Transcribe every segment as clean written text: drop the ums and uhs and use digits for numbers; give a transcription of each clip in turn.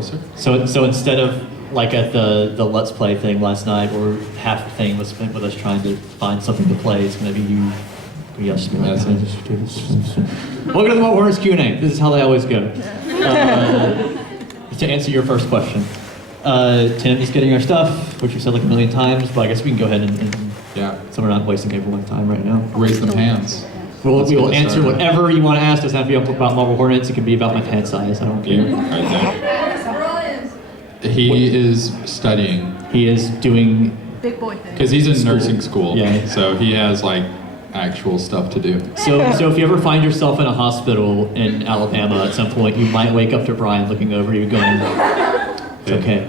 closer. So instead of like at the Let's Play thing last night, where half the thing was spent with us trying to find something to play, it's gonna be you. Yes, That's welcome to the Marble Hornets Q&A. This is how they always go. To answer your first question, Tim is getting our stuff, which we said like a million times, but I guess we can go ahead and Yeah. so we're not wasting everyone's time right now. Raise them hands. We Let's will get it answer started. whatever you want to ask. Doesn't have to be about Marble Hornets. It can be about my pant size. I don't care. Right there. He is studying He is doing. Big boy thing. because he's in nursing school. Yeah. So he has like actual stuff to do. So if you ever find yourself in a hospital in Alabama at some point, you might wake up to Brian looking over you going, "It's okay.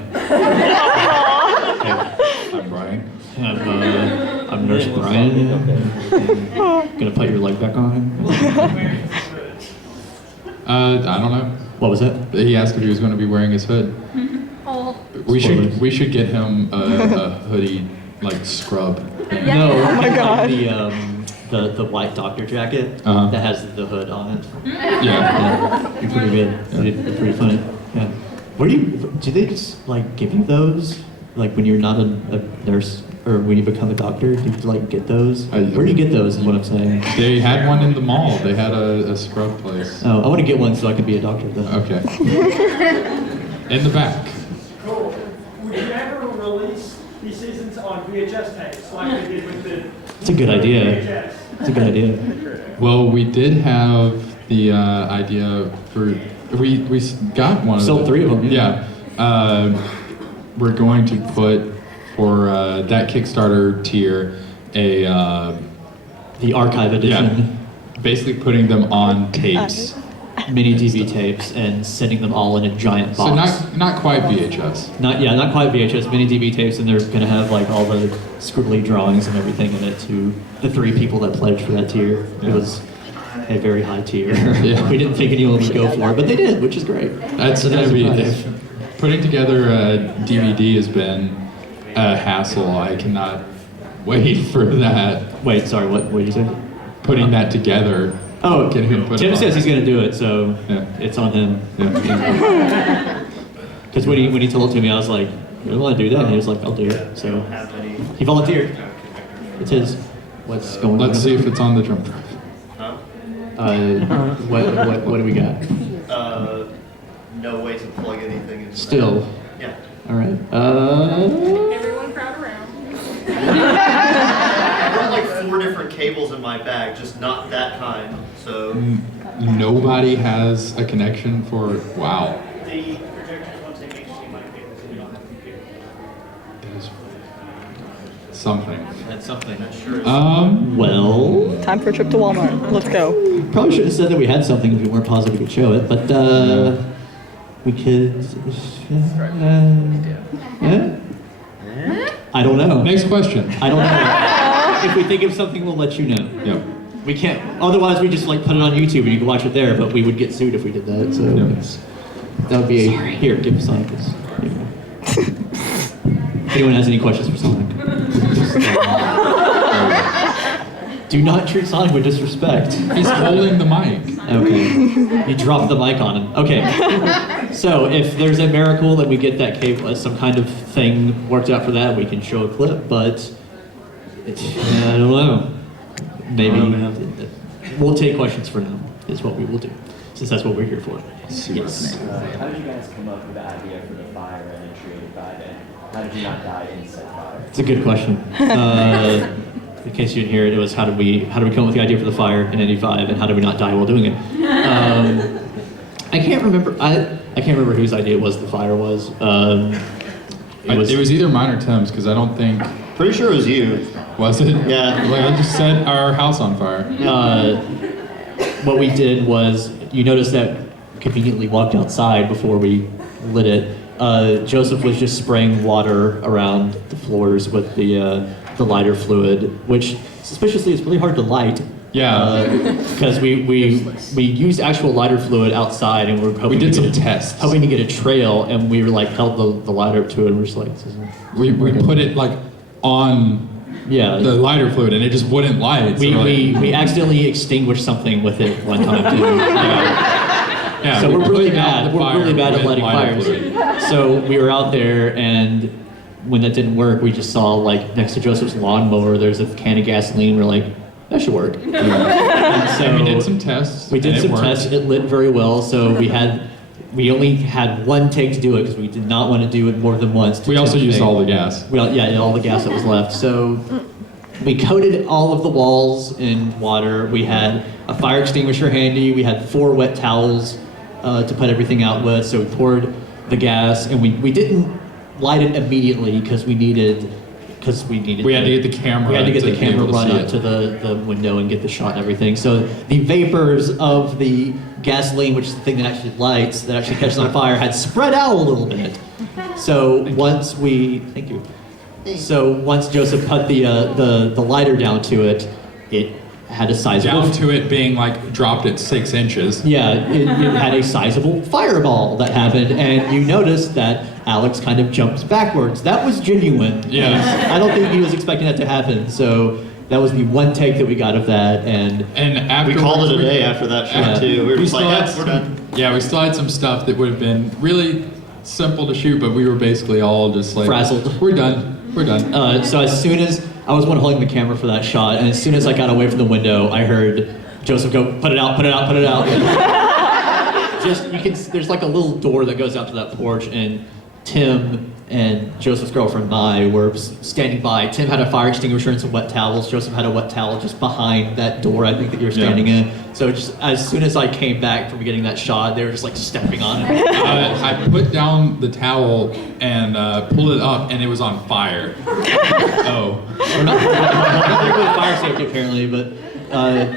I'm Brian. I'm Nurse Brian. Gonna put your leg back on." I don't know. What was that? He asked if he was going to be wearing his hood. Oh. We should get him a hoodie like scrub. thing. No. Oh my God. The white doctor jacket Uh-huh. that has the hood on it. Yeah. Yeah, you're pretty good. You're pretty funny. Yeah. Where do they just like give you those? Like when you're not a nurse or when you become a doctor, do you like get those? Where do you get those? Is what I'm saying. They had one in the mall. They had a scrub place. Oh, I want to get one so I can be a doctor then. Okay. In the back. Cool. Would you ever release these seasons on VHS tapes like they did with the It's a good idea. VHS? It's a good idea. Well, we did have the idea for we got one. Sold of 3 of them. Yeah. We're going to put for that Kickstarter tier a The archive edition, basically putting them on tapes. mini DV tapes, and sending them all in a giant box. So not quite VHS. Not quite VHS, mini DV tapes, and they're gonna have like all the scribbly drawings and everything in it to the 3 people that pledged for that tier. It Yeah. was a very high tier. Yeah. We didn't think anyone would go for it, but they did, which is great. That's So gonna be surprise. putting together a DVD has been a hassle. I cannot wait for that. Wait, sorry, what did you say? Putting that together. Oh, Get him put it Tim on. says he's gonna do it, so Yeah. it's on him. Yeah. Because when he told it to me, I was like, "You want to do that?" And he was like, "I'll do it." So he volunteered. It's his. What's going on? Let's see if it's on the drum. What do we got? No way to plug anything into Still. that. Yeah. All right. Everyone crowd around. I brought like 4 different cables in my bag, just not that kind. So Nobody has a connection for. Wow. The projectors, once they make might be able to do it on the computer. That is something. That's something. Well, Time for a trip to Walmart. Let's go. probably should have said that we had something if we weren't positive we could show it, but we could. Yeah? I don't know. Next question. I don't know. If we think of something, we'll let you know. Yep. We can't. Otherwise, we just like put it on YouTube and you can watch it there. But we would get sued if we did that. So Yeah. that would be a here. Give us Sonic. This. If anyone has any questions for Sonic, do not treat Sonic with disrespect. He's holding the mic. Okay. You dropped the mic on him. Okay. So if there's a miracle that we get that cable, some kind of thing worked out for that, we can show a clip. But I don't know. Maybe we'll take questions for now. Is what we will do, since that's what we're here for. Yes. How did you guys come up with the idea for the fire and entry 85, and how did you not die in said fire? It's a good question. In case you didn't hear it, it was how did we come up with the idea for the fire in '85, and how did we not die while doing it? I can't remember. I can't remember whose idea it was. The fire was. It was either mine or Tim's because I don't think. pretty sure it was you. Was it? Yeah. Like I just set our house on fire. What we did was, you noticed that conveniently walked outside before we lit it. Joseph was just spraying water around the floors with the lighter fluid, which suspiciously is really hard to light. Yeah. Because we used actual lighter fluid outside, and we're hoping We did to some get tests. hoping to get a trail, and we were like held the lighter up to it, and we're just like, this isn't We working. put it like on yeah. the lighter fluid and it just wouldn't light. So We we're like, accidentally extinguished something with it one time too. Yeah, So we we're really put out bad. the We're fire really bad at with lighting lighter fires. fluid. So we were out there, and when that didn't work, we just saw like next to Joseph's lawnmower, there's a can of gasoline. We're like, that should work. And so And we did some tests. We did and it some worked. tests. It lit very well. So we only had one take to do it because we did not want to do it more than once. We also used all the gas. Well, yeah, all the gas that was left. So we coated all of the walls in water. We had a fire extinguisher handy. We had 4 wet towels to put everything out with. So we poured the gas, and we didn't light it immediately because we needed. We had to get the camera. We had to get the be camera able to run see up it. to the window and get the shot and everything. So the vapors of the gasoline, which is the thing that actually lights, that actually catches on fire, had spread out a little bit. So once thank you. So once Joseph put the lighter down to it, it had a sizable. Down to it being like dropped at 6 inches. Yeah, it had a sizable fireball that happened, and you noticed that Alex kind of jumped backwards. That was genuine. Yes. I don't think he was expecting that to happen, so that was the one take that we got of that, and And We afterwards, called it a day after that shot Yeah. too. We were just still like, had we're done. Yeah, we still had some stuff that would have been really simple to shoot, but we were basically all just like Frazzled. We're done. We're done. so as soon as I was one holding the camera for that shot, and as soon as I got away from the window, I heard Joseph go, "Put it out, put it out, put it out." There's like a little door that goes out to that porch, and Tim and Joseph's girlfriend Mai were standing by. Tim had a fire extinguisher and some wet towels. Joseph had a wet towel just behind that door, I think, that you're standing in. So just as soon as I came back from getting that shot, they were just like stepping on it. I put down the towel and pulled it up, and it was on fire. Oh. We're not with fire safety apparently, but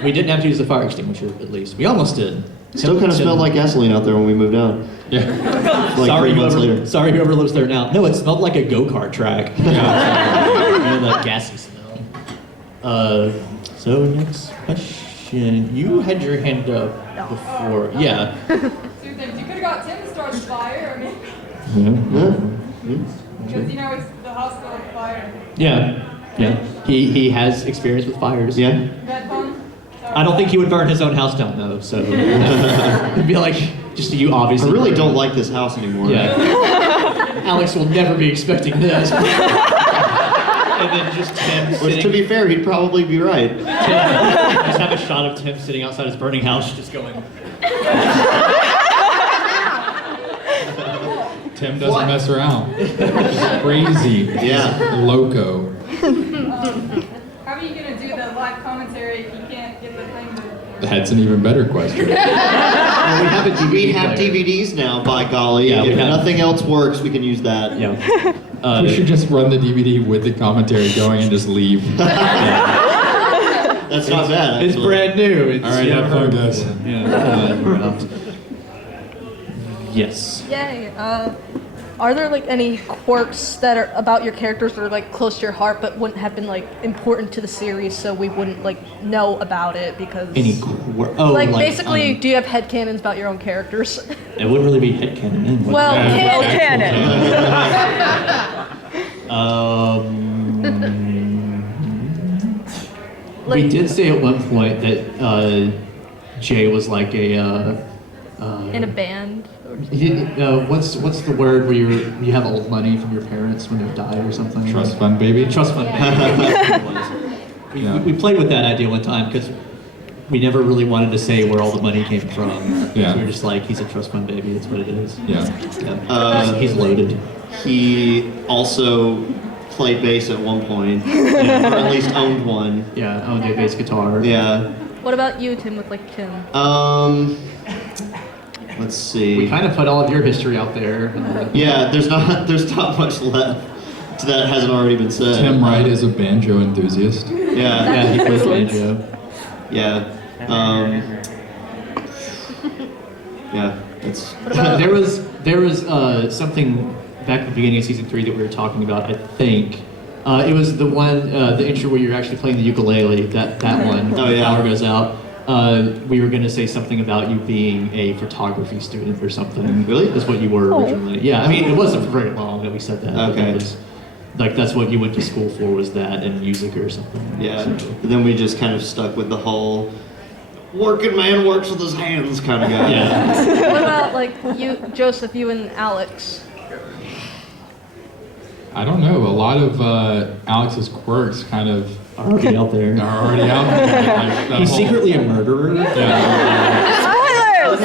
we didn't have to use the fire extinguisher at least. We almost did. Still kind of smelled like gasoline out there when we moved out. Yeah. Like sorry, 3 months whoever, later. sorry, whoever lives there now. No, it smelled like a go-kart track. You know, that gassy smell. So next question. You had your hand up before. Yeah. 2 things. You could have got Tim to start the fire. I mean, because you know it's the hospital fire. Yeah. Yeah. He has experience with fires. Yeah. That fun? I don't think he would burn his own house down though, so it'd be like just you I obviously. really burn- don't like this house anymore. Yeah. Alex will never be expecting this. And then just Tim Which, sitting. to be fair, he'd probably be right. Just have a shot of Tim sitting outside his burning house, just going. Tim doesn't mess around. He's crazy. Yeah. He's loco. How are you gonna do the live commentary if you can't get the thing to? That's an even better question. Well, we have a DVD We have player. DVDs now, by golly. Yeah, we if have- nothing else works, we can use that. Yeah. We should just run the DVD with the commentary going and just leave. That's not bad. It's actually. brand new. It's All right, have fun, guys. Yeah. We're out. Yes. Yay. Are there like any quirks that are about your characters that are like close to your heart but wouldn't have been like important to the series so we wouldn't like know about it because Any like basically do you have headcanons about your own characters? it wouldn't really be headcanon then. would it? Well, Yeah. canon. We Like- did say at one point that Jay was like a. In a band. What's the word where you have old money from your parents when they die or something? Trust fund, baby. Trust fund. Yeah. We played with that idea one time because we never really wanted to say where all the money came from. Yeah. We were just like, he's a trust fund baby. That's what it is. Yeah. Yeah. He's loaded. He also played bass at one point, or at least owned one. Yeah. Owned a bass guitar. Yeah. What about you, Tim, with like Kim? Let's see. We kind of put all of your history out there. Yeah, there's not much left that hasn't already been said. Tim Wright is a banjo enthusiast. Yeah. Yeah, he plays banjo. Yeah. Yeah. It's. There was something back at the beginning of season 3 that we were talking about. I think it was the one the intro where you're actually playing the ukulele. That one. Oh, when the yeah. power goes out. We were going to say something about you being a photography student or something. Really? That's what you were originally. Yeah, I mean, it wasn't very long that we said that. but Okay. That was, like, that's what you went to school for, was that and music or something. Yeah. So, But then we just kind of stuck with the whole working man works with his hands kind of guy. Yeah. What about like you, Joseph, you and Alex? I don't know. A lot of Alex's quirks kind of Already out there. are already out there. Like the He's whole- secretly a murderer. Yeah. Spoilers!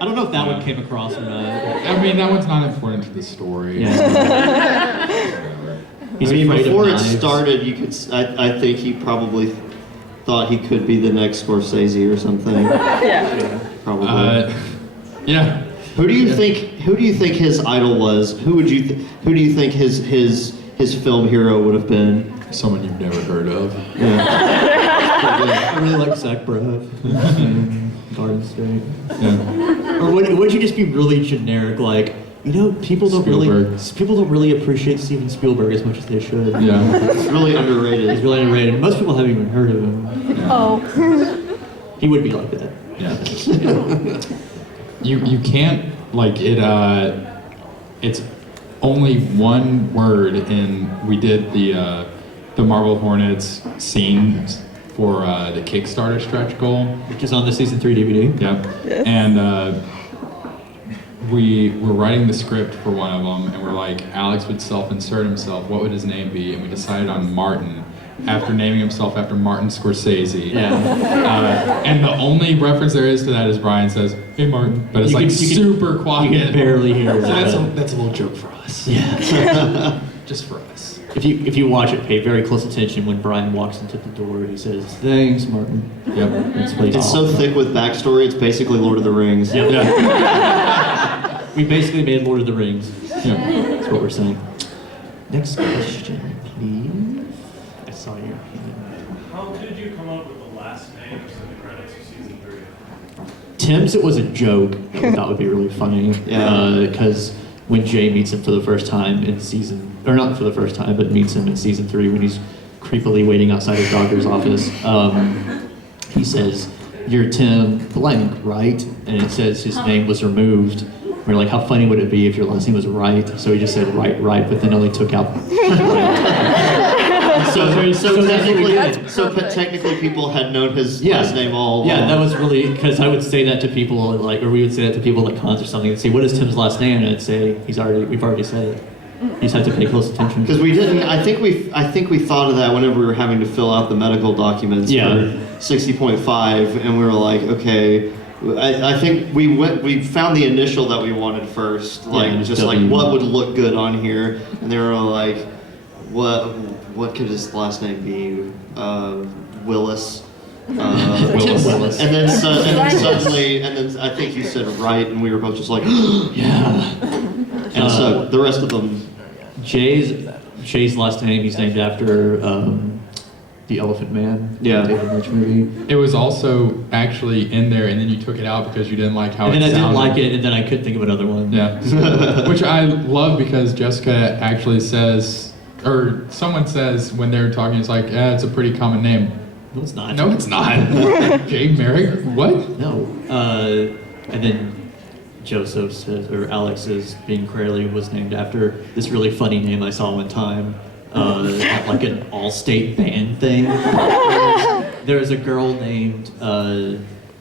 I don't know if that one came across or not. I mean, that one's not important to the story. Yeah. He's I mean, afraid of before it knives. started, you could. I think he probably thought he could be the next Scorsese or something. Yeah. Probably. Yeah. Who do you think his idol was? Who do you think his film hero would have been? Someone you've never heard of. I really like Zach Braff. Garden State. Yeah. Or would you just be really generic, like, you know, people don't really appreciate Steven Spielberg as much as they should. Yeah. It's really He's underrated. really underrated. Most people haven't even heard of him. Oh, He would be like that. Yeah. You can't like it. It's only one word, and we did the Marble Hornets scenes for the Kickstarter stretch goal. Which is on the season 3 DVD. Yep. Yes. And we were writing the script for one of them, and we're like, Alex would self-insert himself. What would his name be? And we decided on Martin, after naming himself after Martin Scorsese. Yeah. And the only reference there is to that is Brian says, "Hey Martin," but it's You like can- super quiet. You can barely hear So that's that. that's a little joke for us. Yeah. Just for us. If you watch it, pay very close attention when Brian walks into the door. He says, "Thanks, Martin." Yep. That's what he's It's so thick with backstory. It's basically Lord of the Rings. Yep. Yeah. We basically made Lord of the Rings. Yeah. That's what we're saying. Next question, please. I saw your hand. How did you come up with the last names in the credits of season 3? Tim's, it was a joke that we thought would be really funny. Yeah. Because when Jay meets him for the first time in season, or not for the first time, but meets him in season 3 when he's creepily waiting outside his doctor's office, he says, "You're Tim blank, right?" And it says his name was removed. We're like, how funny would it be if your last name was Wright? So he just said right, but then only took out. So technically, people had known his Yeah. last name all along. Yeah, that was really, because I would say that to people, like, or we would say that to people at cons or something, and say, "What is Tim's last name?" And I'd say, we've already said it. You just have to pay close attention. Because we didn't. I think we thought of that whenever we were having to fill out the medical documents Yeah. for 60.5, and we were like, okay. I think we found the initial that we wanted first, like Yeah, just like W. what would look good on here, and they were like, what could his last name be? Willis. Willis. And then suddenly, and then I think you said right, and we were both just like, Yeah. and so the rest of them. Jay's last name, he's named after the Elephant Man. Yeah. David Lynch movie. It was also actually in there, and then you took it out because you didn't like how And then it I didn't sounded. like it, and then I couldn't think of another one. Yeah. Which I love because Jessica actually says, or someone says when they're talking, it's like, yeah, it's a pretty common name. No, it's not. No, it's not. Jay Merrick? What? No. And then Joseph says, or Alex's being Crowley was named after this really funny name I saw one time. At like an all-state band thing. There was a girl named, I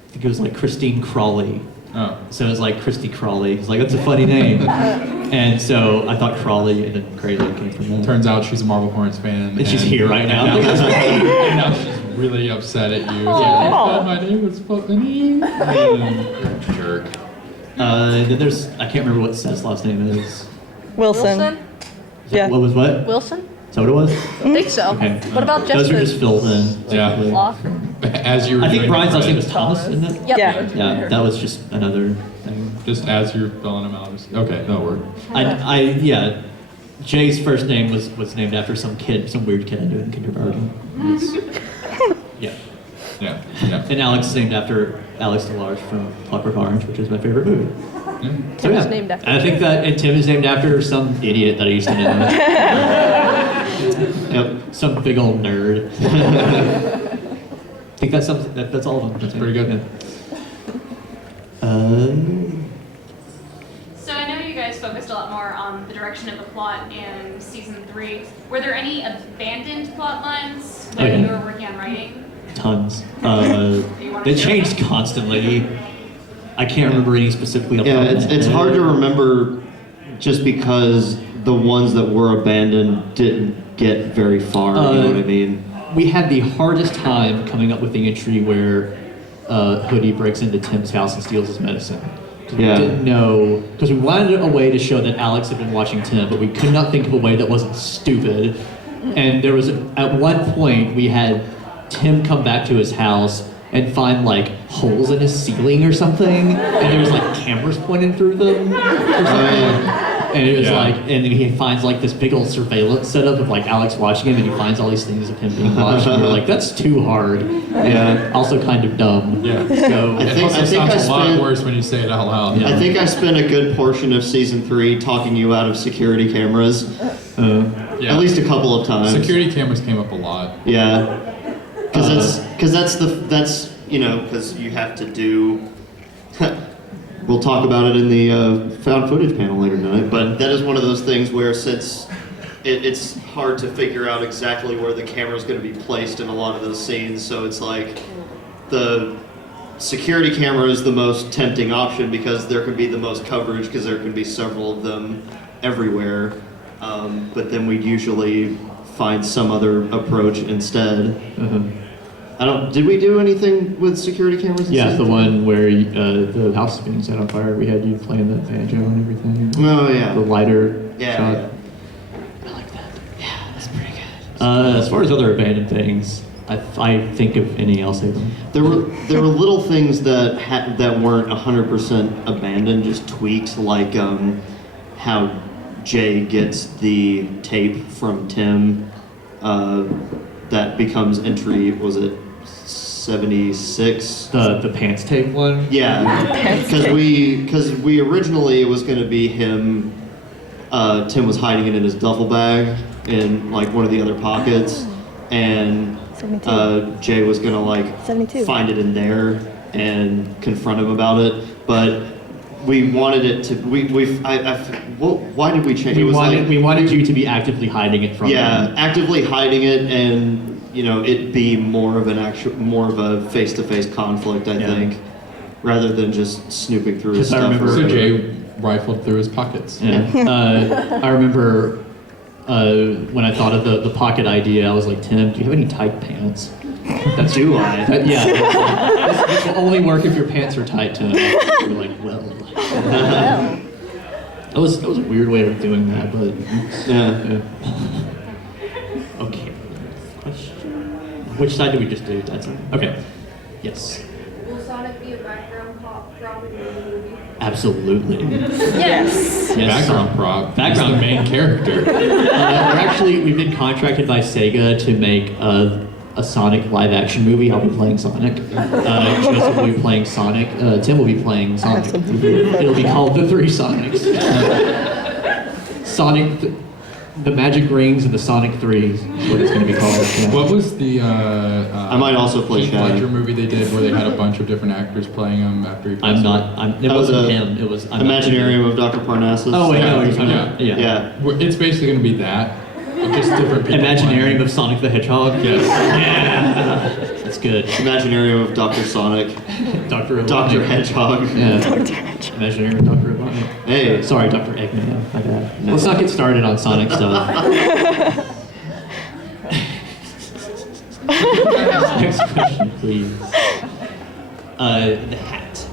think it was like Christine Crawley. Oh. So it was like Christy Crawley. It's like, that's a funny name. And so I thought Crawley and then Crowley came from that. Turns out she's a Marble Hornets fan. And she's here right now. And now she's really upset at you. It's like, "You said my name was funny." You're a jerk. Then there's, I can't remember what Seth's last name is. Wilson. Wilson? Yeah. What was what? Wilson? Is that what it was? I think so. Okay. What about Those are Jessica's? just filled in. Yeah. basically. Flock? As you were I think doing Brian's the last name was credits. Thomas, isn't it? Yep. Yeah. Yeah, that was just another thing. Just as you're filling them out. Okay, that'll work. Yeah, Jay's first name was named after some weird kid I knew in kindergarten. Yeah. Yeah. Yeah. And Alex is named after Alex DeLarge from Clockwork Orange, which is my favorite movie. Yeah. Tim is named after. And I think that, and Tim is named after some idiot that I used to know. Yep, some big old nerd. I think that's something. That's all of them. That's pretty good. So I know you guys focused a lot more on the direction of the plot in season 3. Were there any abandoned plot lines when Okay. you were working on writing? Tons. They changed constantly. I can't remember any specifically. Yeah, it's hard to remember just because the ones that were abandoned didn't get very far. You know what I mean? We had the hardest time coming up with the entry where Hoodie breaks into Tim's house and steals his medicine. 'Cause we Yeah. didn't know, because we wanted a way to show that Alex had been watching Tim, but we could not think of a way that wasn't stupid. And there was, at one point, we had Tim come back to his house and find like holes in his ceiling or something, and there was like cameras pointing through them or something. And it was Yeah. like, and then he finds like this big old surveillance setup of like Alex watching him, and he finds all these things of him being watched. And we're like, that's too hard. Yeah. And also kind of dumb. Yeah. So I It think- also I think sounds I a lot spent- worse when you say it out loud. Yeah. I think I spent a good portion of season 3 talking you out of security cameras. Yeah. At least a couple of times. Security cameras came up a lot. Yeah. Because that's because you have to do. We'll talk about it in the found footage panel later tonight. But that is one of those things where since it's hard to figure out exactly where the camera is going to be placed in a lot of those scenes, so it's like the security camera is the most tempting option because there can be the most coverage because there can be several of them everywhere. But then we'd usually find some other approach instead. Did we do anything with security cameras? in yeah, season the 3? one where the house is being set on fire. We had you playing that banjo and everything. Oh yeah. The lighter Yeah, shot. yeah. I like that. Yeah, that's pretty good. As far as other abandoned things, I think of any, I'll say them. There were little things that that weren't 100% abandoned, just tweaked, like how Jay gets the tape from Tim that becomes entry. Was it 76? The pants tape one. Yeah, because we originally it was going to be him. Tim was hiding it in his duffel bag in like one of the other pockets, and 72. Jay was going to like 72. find it in there and confront him about it. But we wanted it to. Why did we change? We it was wanted you to be actively hiding it from them. actively hiding it, and it be more of a face-to-face conflict. I think, rather than just snooping through his 'Cause I stuff. remember- or So whatever. Jay rifled through his pockets. Yeah. I remember when I thought of the pocket idea, I was like, Tim, do you have any tight pants? That's Do I? Yeah. This will only work if your pants are tight, Tim. You're like, well. That was a weird way of doing that, but Yeah. okay. Question. Which side did we just do? That side. Okay. Yes. Will Sonic be a background prop in the movie? Absolutely. Yes. Yes. Background prop. Background. He's the main character. We've been contracted by Sega to make a Sonic live action movie. I'll be playing Sonic. Joseph will be playing Sonic. Tim will be playing Sonic. It'll be called The Three Sonics. Sonic, the Magic Rings and the Sonic 3 is what it's going to be called. Yeah. What was the I might also play Heath Shaq. Ledger movie they did where they had a bunch of different actors playing him after he passed I'm away? not. It Oh, wasn't the him. It was I'm not- Imaginarium of Dr. Parnassus. Oh wait, no, Yeah. you're talking about Yeah. yeah. Yeah. It's basically going to be that, but just different people. Imaginarium of Sonic the Hedgehog. Yes. Yeah, that's good. Imaginarium of Dr. Sonic. Dr. Dr. Hedgehog. Yeah. Imaginarium of Dr. Robotnik. Hey. Sorry, Dr. Eggman. My bad. Let's not get started on Sonic stuff. Next question, please. The hat.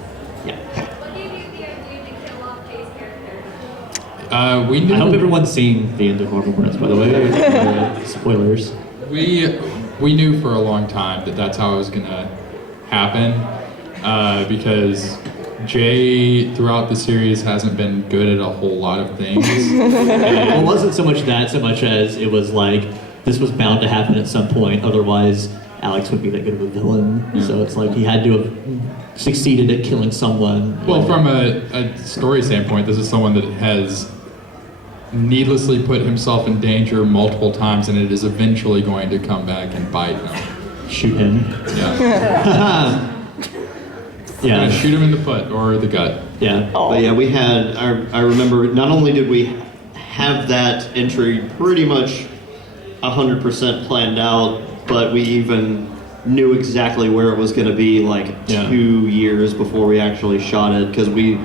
Yeah. What gave you the idea to kill off Jay's character? We knew. I hope everyone's seen the end of Marvel Prince, by the way. Spoilers. We knew for a long time that that's how it was gonna happen, because Jay throughout the series hasn't been good at a whole lot of things. Well, it wasn't so much that, so much as it was like, this was bound to happen at some point, otherwise Alex wouldn't be that good of a villain. So it's like he had to have succeeded at killing someone. Well, from a story standpoint, this is someone that has needlessly put himself in danger multiple times, and it is eventually going to come back and bite him. Shoot him. Yeah. Yeah. Gonna shoot him in the foot or the gut. Yeah. But yeah, we had, I remember, not only did we have that entry pretty much 100% planned out, but we even knew exactly where it was going to be like Yeah. 2 years before we actually shot it, because we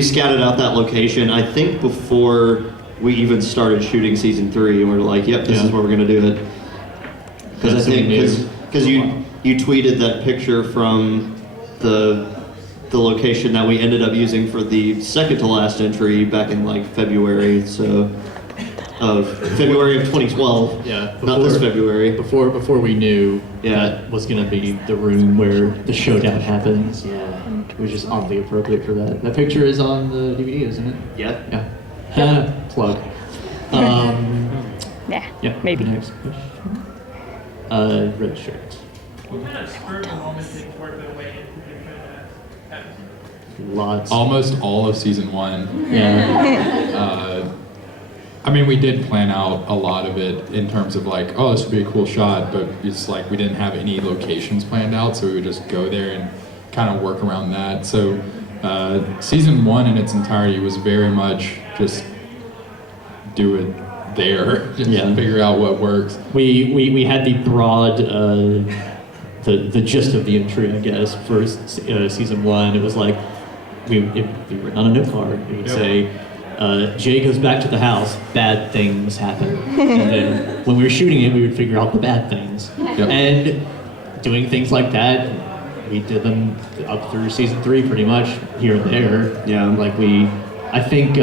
scouted out that location, I think, before we even started shooting season 3, and we were like, yep, this Yeah. is where we're going to do it. Because I So we think, knew. because you tweeted that picture from the location that we ended up using for the second to last entry back in like February, so of February of 2012. Yeah, Not this February. Before we knew Yeah. that was gonna be the room where the showdown happens. Yeah, it was just oddly appropriate for that. That picture is on the DVD, isn't it? Yeah. Yeah. Plug. Yeah, Yeah. maybe. Next question. Red shirt. What kind of spur of the moment things work their way into different episodes? Lots. Almost all of season 1. Yeah. I mean, we did plan out a lot of it in terms of like, oh, this would be a cool shot, but it's like we didn't have any locations planned out, so we would just go there and kind of work around that. So season 1 in its entirety was very much just do it there, just Yeah. figure out what works. We had the broad the gist of the entry, I guess, for season 1. It was like we written on a note card. It would Yep. say, Jay goes back to the house, bad things happen. And then when we were shooting it, we would figure out the bad things. Yep. And doing things like that, we did them up through season 3 pretty much, here and there. Yeah. Like I think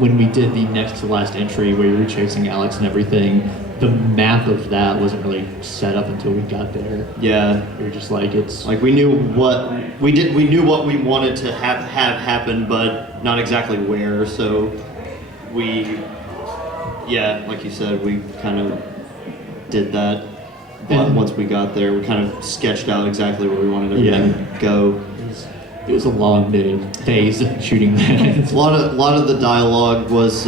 when we did the next to last entry where we were chasing Alex and everything, the map of that wasn't really set up until we got there. Yeah. We were just like, it's Like we knew what we knew what we wanted to have happen, but not exactly where. So like you said, we kind of did that. But once we got there, we kind of sketched out exactly where we wanted everything to go. it was a long days shooting that. A lot of the dialogue was,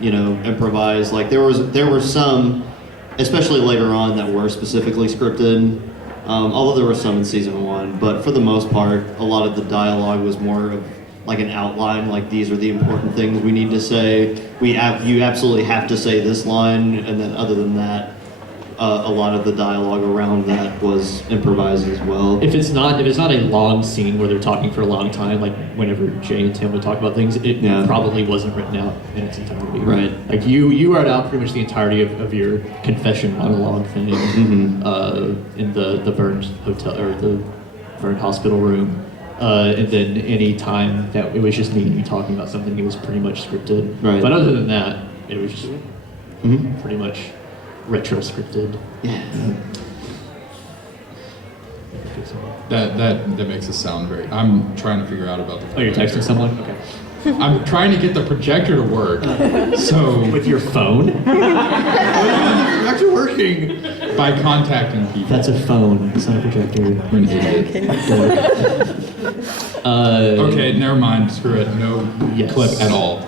improvised. Like there were some, especially later on, that were specifically scripted. Although there were some in season 1, but for the most part, a lot of the dialogue was more of like an outline. Like these are the important things we need to say. You absolutely have to say this line, and then other than that, a lot of the dialogue around that was improvised as well. If it's not a long scene where they're talking for a long time, like whenever Jay and Tim would talk about things, it probably wasn't written out in its entirety. Right. Like you wrote out pretty much the entirety of your confession monologue thing in the Burns hotel or the Burn hospital room. And then any time that it was just me and you talking about something, it was pretty much scripted. Right. But other than that, it was just pretty much retro-scripted. Yeah. That makes us sound very. I'm trying to figure out about the. Oh, you're texting someone? Okay. I'm trying to get the projector to work. So with your phone? It's actually working. By contacting people. That's a phone. It's not a projector. You're an idiot. Okay, never mind. Screw it. No clip at all.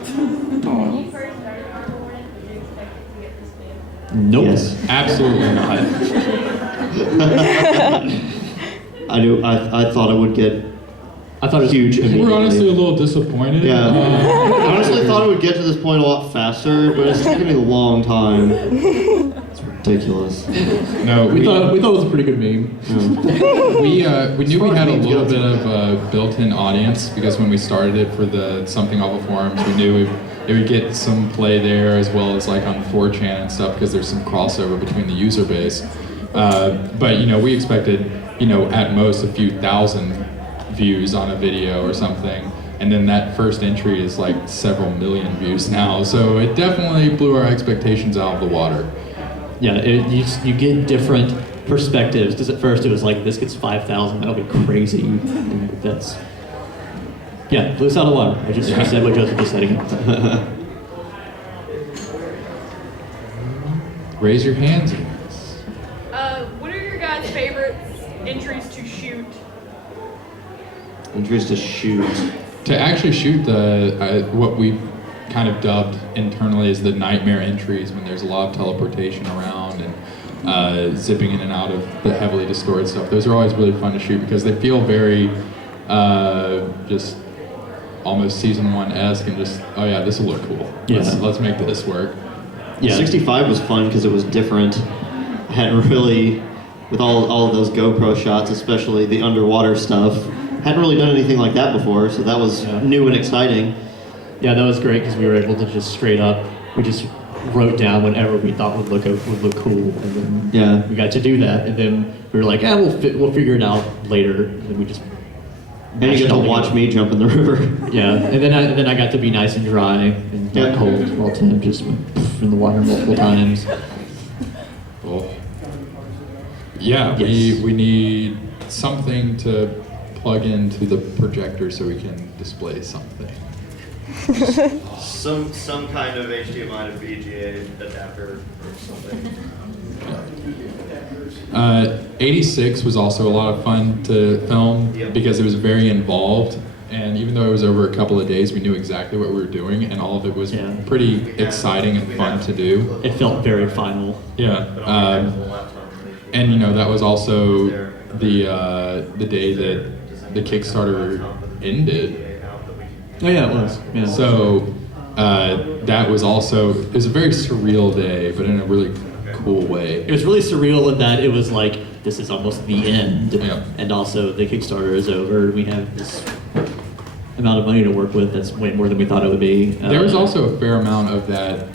Nope. Yes. Absolutely not. I thought it would get. I thought it was huge. We're honestly a little disappointed. Yeah. I honestly thought it would get to this point a lot faster, but it's taken me a long time. It's ridiculous. No, we thought it was a pretty good meme. We knew we had a little bit of a built-in audience because when we started it for the Something Awful forums, we knew it would get some play there as well as like on 4chan and stuff because there's some crossover between the user base. But we expected at most a few thousand views on a video or something, and then that first entry is like several million views now. So it definitely blew our expectations out of the water. Yeah, you get different perspectives. Because at first it was like, this gets 5,000, that'll be crazy. And that's blew us out of the water. I said what Joseph just said again. Raise your hands. What are your guys' favorite entries to shoot? Entries to shoot. To actually shoot the what we kind of dubbed internally as the nightmare entries, when there's a lot of teleportation around and zipping in and out of the heavily distorted stuff. Those are always really fun to shoot because they feel very just almost season 1-esque and just, oh yeah, this will look cool. Let's make this work. Yeah. 65 was fun because it was different. We with all of those GoPro shots, especially the underwater stuff. Hadn't really done anything like that before, so that was new and exciting. Yeah, that was great because we were able to just straight up, we just wrote down whatever we thought would look cool, and then we got to do that, and then we were like, we'll figure it out later, and then we just. And you get to watch me jump in the river. Yeah, and then I got to be nice and dry and not cold while Tim just went in the water multiple times. Cool. Yeah, Yes. we need something to plug into the projector so we can display something. Some kind of HDMI to VGA adapter or something. 86 was also a lot of fun to film because it was very involved, and even though it was over a couple of days, we knew exactly what we were doing, and all of it was pretty exciting and fun to do. It felt very final. Yeah, and you know that was also the day that the Kickstarter ended. Oh yeah, it was. Yeah. So that was also, it was a very surreal day, but in a really cool way. It was really surreal in that it was like, this is almost the end. Yeah. And also the Kickstarter is over. We have this amount of money to work with that's way more than we thought it would be. There was also a fair amount of that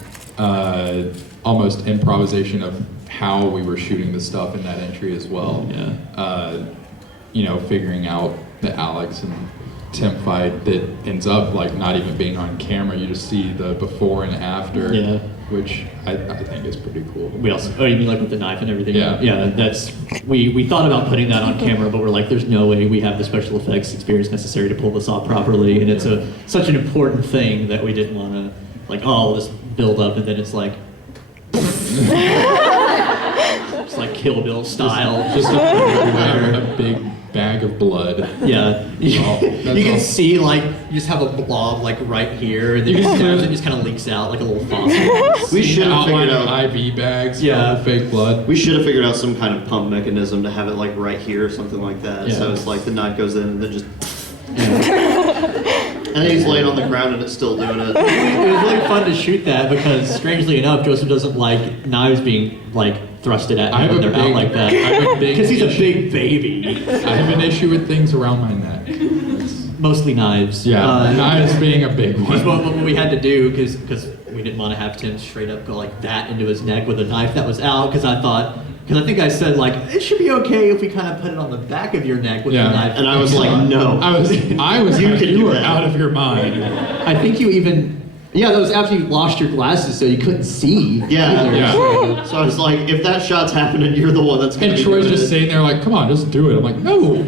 almost improvisation of how we were shooting the stuff in that entry as well. Yeah. You know, figuring out the Alex and Tim fight that ends up like not even being on camera. You just see the before and after, which I think is pretty cool. We also, oh, you mean like with the knife and everything? Yeah. Yeah, that's, we thought about putting that on camera, but we're like, there's no way we have the special effects experience necessary to pull this off properly, and it's such an important thing that we didn't want to, like, oh, this build up, and then it's like, it's like Kill Bill style. Just a big bag of blood. Yeah. You can all. see, like, you just have a blob, like, right here, and then it just kind of leaks out like a little faucet. We should have figured out IV bags. Yeah. For the fake blood. We should have figured out some kind of pump mechanism to have it like right here or something like that. Yeah. So it's like the knife goes in and then just. And then he's laying on the ground and it's still doing it. It was really fun to shoot that because, strangely enough, Joseph doesn't like knives being, like, thrusted at him when they're out like that. Because he's a big baby. I have an issue with things around my neck. Mostly knives. Yeah, knives being a big That's one. what we had to do because we didn't want to have Tim straight up go like that into his neck with a knife that was out because I think I said like it should be okay if we kind of put it on the back of your neck with the knife. And I was like, no. I was You like, can you do were that. out of your mind. I think you even. Yeah, that was after you lost your glasses, so you couldn't see. Yeah. Yeah. So I was like, if that shot's happening, you're the one that's going And to Troy's do just it. sitting there like, come on, just do it. I'm like, no.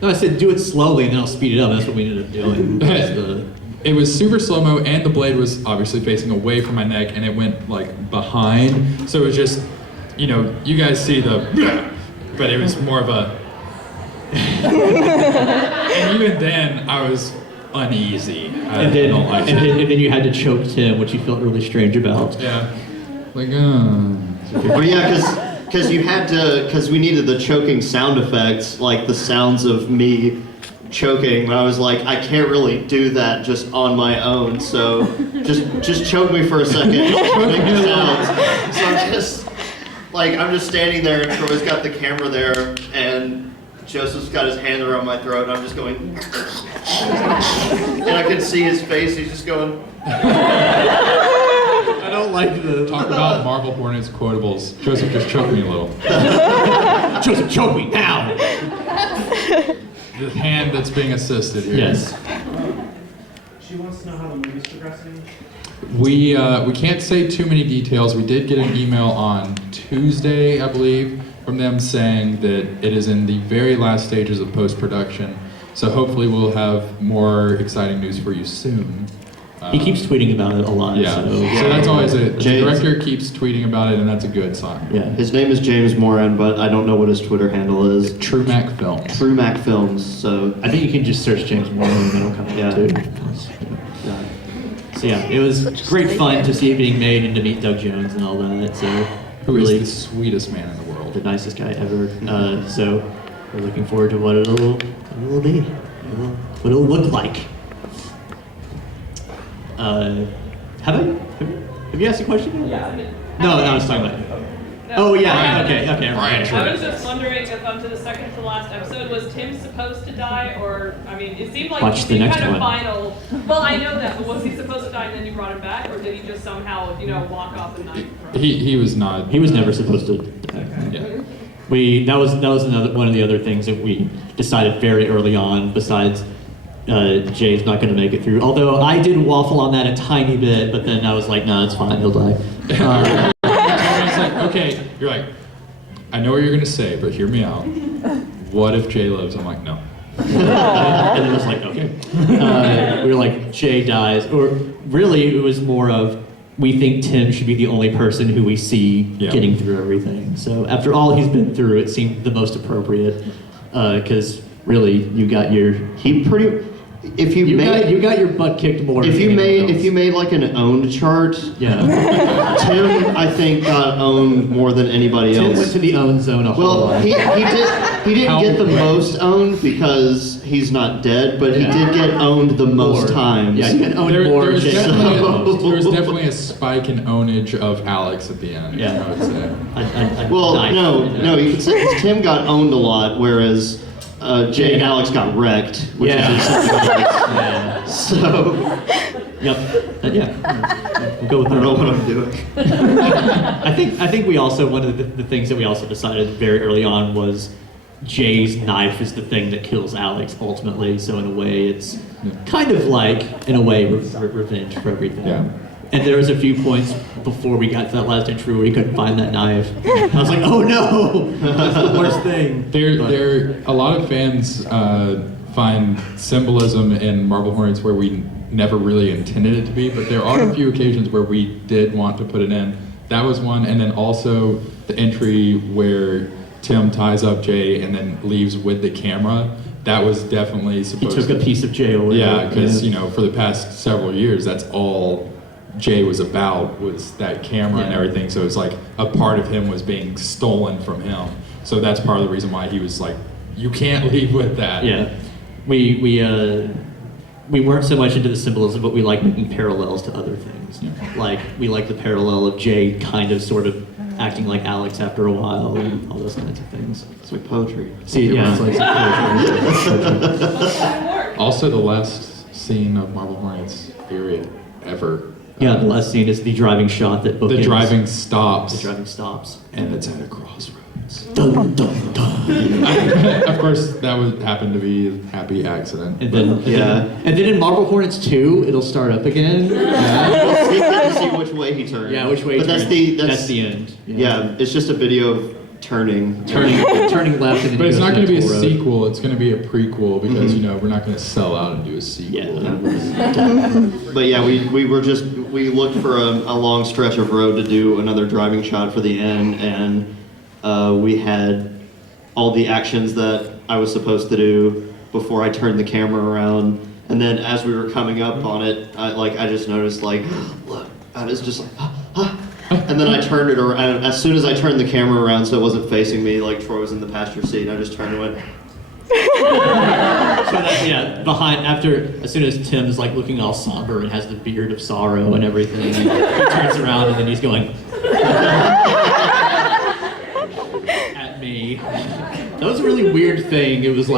No, I said do it slowly and then I'll speed it up. That's what we ended up doing. It was super slow-mo, and the blade was obviously facing away from my neck, and it went like behind. So it was just, you know, you guys see the, but it was more of a. And even then, I was uneasy. I don't like it. And then you had to choke Tim, which you felt really strange about. Yeah. Like, Well, yeah, because you had to, because we needed the choking sound effects, like the sounds of me choking. But I was like, I can't really do that just on my own. So just choke me for a second. Just make the sounds. So I'm just standing there, and Troy's got the camera there, and Joseph's got his hand around my throat, and I'm just going, and I can see his face. He's just going. I don't like the talk about Marble Hornets quotables. Joseph just choked me a little. Joseph, choke me now. The hand that's being assisted here. Yes. She wants to know how the movie's progressing. We can't say too many details. We did get an email on Tuesday, I believe, from them saying that it is in the very last stages of post-production. So hopefully we'll have more exciting news for you soon. He keeps tweeting about it a lot. Yeah. So that's always it. The director keeps tweeting about it, and that's a good sign. Yeah. His name is James Moran, but I don't know what his Twitter handle is. Trumac Films. Trumac Films. So I think you can just search James Moore and it'll come up too. So yeah, it was great fun to see it being made and to meet Doug Jones and all that. So Who is really the sweetest man in the world. the nicest guy ever. So we're looking forward to what it'll be, what it'll look like. Have you asked a question? Yeah, I did. No, I was talking about Oh yeah. Brian. Okay. Brian. I was just wondering if to the second to last episode, was Tim supposed to die, or I mean, it seemed like Watch he the next kind of one. final. Well, I know that, but was he supposed to die and then you brought him back, or did he just somehow, walk off the night? He was not. He was never supposed to die. Yeah. That was another one of the other things that we decided very early on. Besides, Jay's not going to make it through. Although I did waffle on that a tiny bit, but then I was like, no, it's fine, he'll die. It's like, okay, you're like, I know what you're gonna say, but hear me out. What if Jay lives? I'm like, no. And it was like, okay. We were like, Jay dies, or really, it was more of, we think Tim should be the only person who we see getting through everything. So after all he's been through, it seemed the most appropriate, because really, you got your you got your butt kicked more. If you made like an owned chart, Tim I think got owned more than anybody Tim else. went to the own zone a whole lot. He didn't get the most owned because he's not dead, but he did get owned the most times. Yeah, he got owned There more. was definitely a spike in ownage of Alex at the end. Yeah. I would say. No, you could say 'cause Tim got owned a lot, whereas Jay and Alex got wrecked, which is just something else. So, we'll go with I don't know what I'm doing. I think we also, one of the things that we also decided very early on was Jay's knife is the thing that kills Alex ultimately. So in a way, it's kind of like, in a way, revenge for everything. Yeah. And there was a few points before we got to that last entry where we couldn't find that knife. I was like, oh no, that's the worst thing. A lot of fans find symbolism in Marble Hornets where we never really intended it to be, but there are a few occasions where we did want to put it in. That was one, and then also the entry where Tim ties up Jay and then leaves with the camera. That was definitely supposed to... He took a piece of Jay away. Yeah, because, for the past several years, that's all Jay was about, was that camera and everything. So it's like a part of him was being stolen from him. So that's part of the reason why he was like, you can't leave with that. Yeah. We weren't so much into the symbolism, but we like making parallels to other things. Like, we like the parallel of Jay kind of sort of acting like Alex after a while and all those kinds of things. It's like poetry. See, yeah, it's like poetry. Also, the last scene of Marble Hornets period ever. Yeah, the last scene is the driving shot that bookends. The driving stops. The driving stops. And it's at a crossroads. Dun, dun, dun. Of course, that would happen to be a happy accident. And then, and then in Marble Hornets 2, it'll start up again. We'll see which way he turns. Yeah, which way but he that's turns. that's the end. Yeah, it's just a video of turning left. And then But it's not going to be a road. sequel. It's going to be a prequel because we're not going to sell out and do a sequel. But yeah, we looked for a long stretch of road to do another driving shot for the end, and we had all the actions that I was supposed to do before I turned the camera around, and then as we were coming up on it, I just noticed look, I was just like, and then I turned it around. And as soon as I turned the camera around so it wasn't facing me, like Troy was in the passenger seat, I just turned and went. So that's, as soon as Tim's like looking all somber and has the beard of sorrow and everything, he turns around and then he's going at me. That was a really weird thing. It was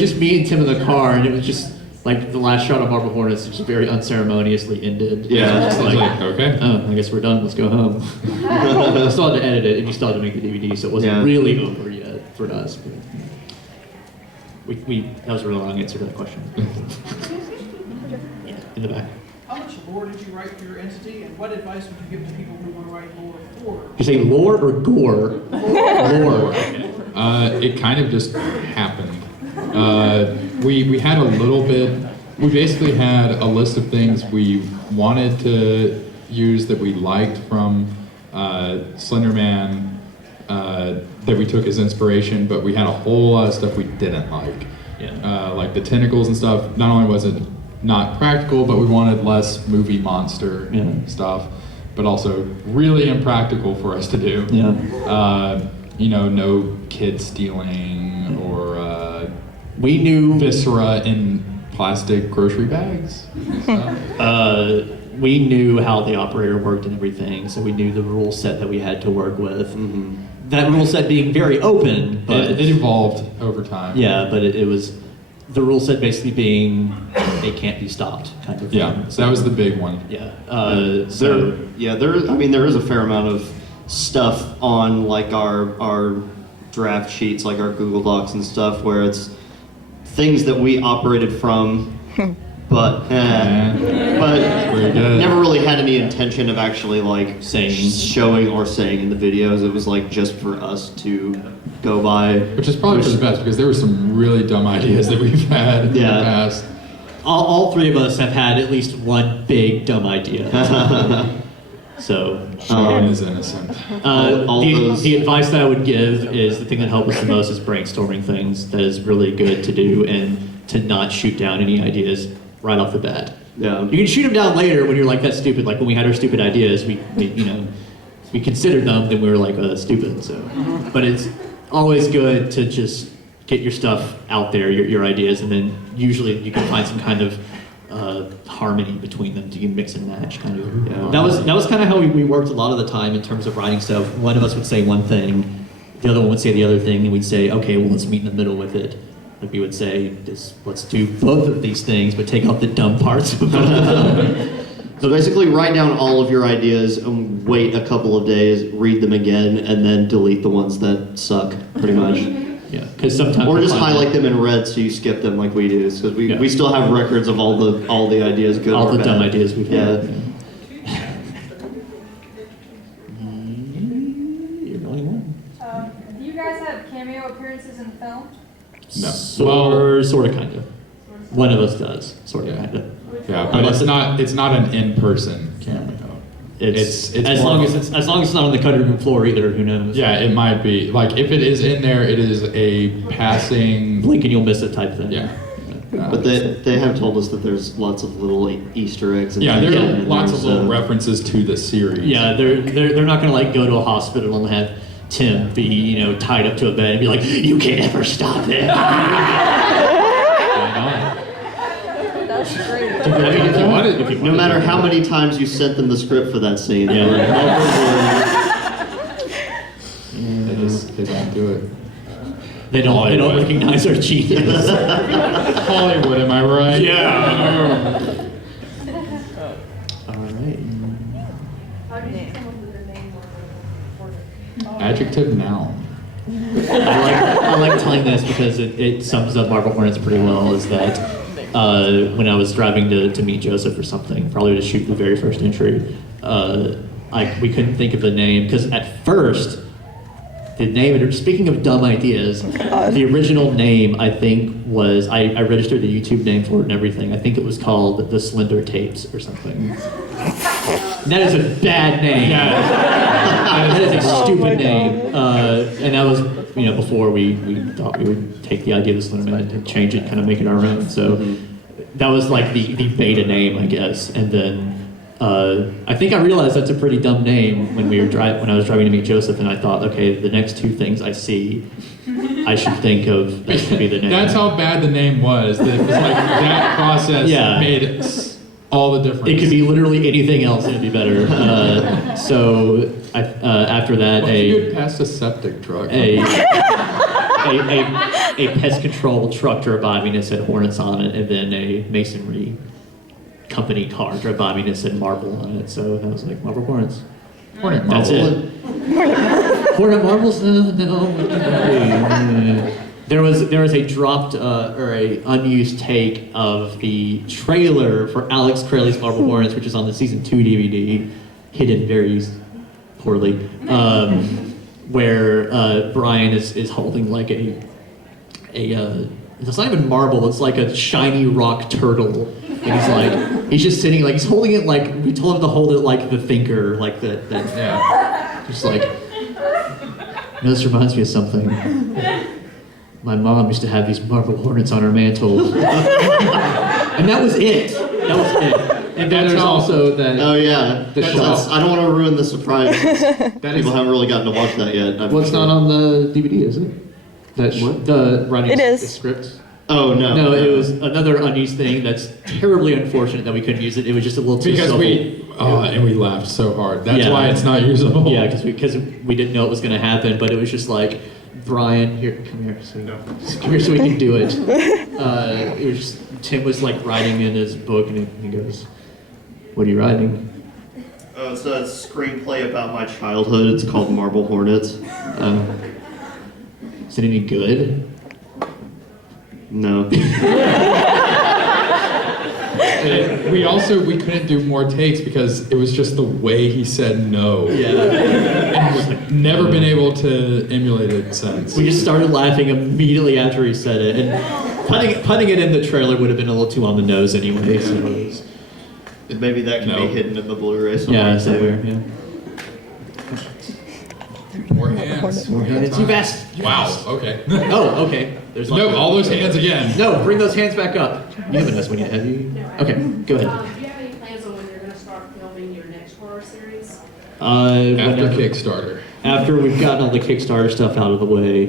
just me and Tim in the car, and it was just like the last shot of Marble Hornets just very unceremoniously ended. Yeah. It's like, okay. Oh, I guess we're done. Let's go home. I still had to edit it, and you still had to make the DVD, so it wasn't really over yet for us. But that was a really long answer to that question. Yeah, in the back. How much lore did you write for your entity, and what advice would you give to people who want to write lore for? Did you say lore or gore? Lore. It kind of just happened. We had a little bit. We basically had a list of things we wanted to use that we liked from Slender Man. That we took as inspiration, but we had a whole lot of stuff we didn't like. Like the tentacles and stuff. Not only was it not practical, but we wanted less movie monster stuff, but also really impractical for us to do. No kid stealing or we knew viscera in plastic grocery bags. and stuff. We knew how the operator worked and everything, so we knew the rule set that we had to work with. That rule set being very open, but it evolved over time. yeah, but it was the rule set basically being it can't be stopped kind of thing. Yeah, so that was the big one. Yeah. There is a fair amount of stuff on like our draft sheets, like our Google Docs and stuff, where it's things that we operated from, but Very good. never really had any intention of actually like showing or saying in the videos. It was like just for us to go by. Which is probably for the best, because there were some really dumb ideas that we've had in the Yeah. past. All three of us have had at least one big dumb idea. So Sean is innocent. all those- the advice that I would give is the thing that helped us the most is brainstorming things. That is really good to do, and to not shoot down any ideas right off the bat. Yeah. You can shoot them down later when you're like, that's stupid. Like when we had our stupid ideas, we considered them, then we were like, oh, that's stupid. So, but it's always good to just get your stuff out there, your ideas, and then usually you can find some kind of harmony between them. You can mix and match, kind of. Yeah. That was kind of how we worked a lot of the time in terms of writing stuff. One of us would say one thing, the other one would say the other thing, and we'd say, okay, well, let's meet in the middle with it. Like we would say, let's do both of these things, but take out the dumb parts of both of them. So basically, write down all of your ideas and wait a couple of days, read them again, and then delete the ones that suck, pretty much. Yeah, because sometimes Or just highlight them in red so you skip them like we do, because we still have records of all the ideas, good all or the bad. dumb ideas we've Yeah. had. You're the only one. Do you guys have cameo appearances in film? No. Sort of, kind of. One of us does, sort of, kind of. Yeah, but it's not an in-person cameo. It's It's as more long of as it's not on the cutting room floor either. Who knows? Yeah, it might be. Like, if it is in there, it is a passing... Blink and you'll miss it type thing. Yeah. But they have told us that there's lots of little Easter eggs. And Yeah, there things are in lots there, of little so- references to the series. Yeah, they're not gonna like go to a hospital and have Tim be tied up to a bed and be like, you can't ever stop it. That's great. I mean, if you wanted, No matter how many times you sent them the script for that scene, they were they don't do it. They don't Hollywood. recognize our genius. Hollywood, am I right? Yeah. All right. How did you come up with the name or Adjective, noun. I like telling this because it sums up Marble Hornets pretty well. Is that when I was driving to meet Joseph or something, probably to shoot the very first entry, we couldn't think of the name because at first the name. Speaking of dumb ideas, the original name I think was I registered the YouTube name for it and everything. I think it was called the Slender Tapes or something. That is a bad name. That is a stupid name. And that was, before we thought we would take the idea of the Slender Man and change it, kind of make it our own. So that was like the beta name, I guess. And then I think I realized that's a pretty dumb name when when I was driving to meet Joseph, and I thought, okay, the next two things I see, I should think of that should be the name. That's how bad the name was. That it was like that process Yeah. made all the difference. It could be literally anything else, and it'd be better. So after that, What's a good past a septic truck? a pest control truck drove by me and it said Hornets on it, and then a masonry company car drove by me and it said Marble on it. So I was like, Marble Hornets. Hornet That's Marble. it. Hornet Marbles? No. There was a dropped or a unused take of the trailer for Alex Crowley's Marble Hornets, which is on the season 2 DVD, hidden very poorly, where Brian is holding like a it's not even marble, it's like a shiny rock turtle, and he's just sitting he's holding it like we told him to hold it like the Thinker, like that Yeah. just this reminds me of something. My mom used to have these Marble Hornets on her mantle. And that was it. That was it. And then there's also that. Oh yeah, The shot. I don't want to ruin the surprise. That People is, haven't really gotten to watch that yet. What's not on the DVD, is it? What? The writing It is. the script. Oh no. No, it was another unused thing that's terribly unfortunate that we couldn't use it. It was just a little too Because simple. and we laughed so hard. That's Yeah. why it's not usable. Yeah, because we didn't know it was going to happen, but it was just like, Brian, here, come here, come here so we can do it. It was just, Tim was like writing in his book, and he goes, "What are you writing?" Oh, it's a screenplay about my childhood. It's called Marble Hornets. Is it any good? No. We couldn't do more takes because it was just the way he said no. Yeah. And never been able to emulate it since. We just started laughing immediately after he said it, and putting it in the trailer would have been a little too on the nose anyway. So it was, Maybe that can be hidden in the Blu-ray yeah, somewhere. somewhere. Yeah. More hands. More hands. You best. Wow. Okay. Oh, okay. There's lots No, of- all those hands again. No, bring those hands back up. You haven't asked when you have you. Okay, go ahead. Do you have any plans on when you're going to start filming your next horror series? After Kickstarter. After we've gotten all the Kickstarter stuff out of the way,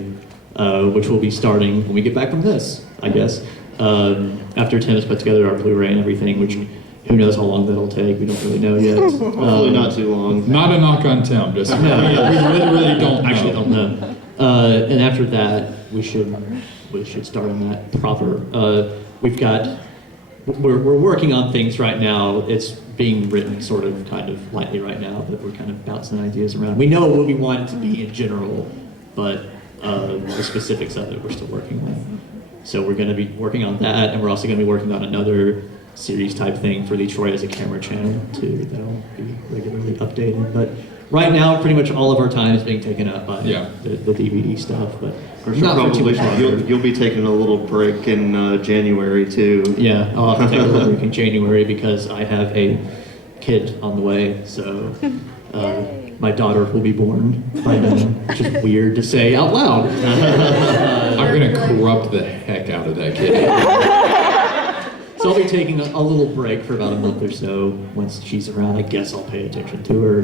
which will be starting when we get back from this, I guess. After Tim has put together our Blu-ray and everything, which who knows how long that'll take. We don't really know yet. Hopefully not too long. Not a knock on Tim. Just we literally don't Actually know. don't know. And after that, we should start on that proper. We're working on things right now. It's being written sort of kind of lightly right now, but we're kind of bouncing ideas around. We know what we want it to be in general, but the specifics of it we're still working on. So we're going to be working on that, and we're also going to be working on another series type thing for the Troy as a Camera channel too. That'll be regularly updated. But right now, pretty much all of our time is being taken up by the DVD stuff. But not for too much longer. You'll be taking a little break in January too. Yeah, I'll have to take a little break in January because I have a kid on the way. So my daughter will be born by then, which is weird to say out loud. I'm gonna corrupt the heck out of that kid. So I'll be taking a little break for about a month or so. Once she's around, I guess I'll pay attention to her.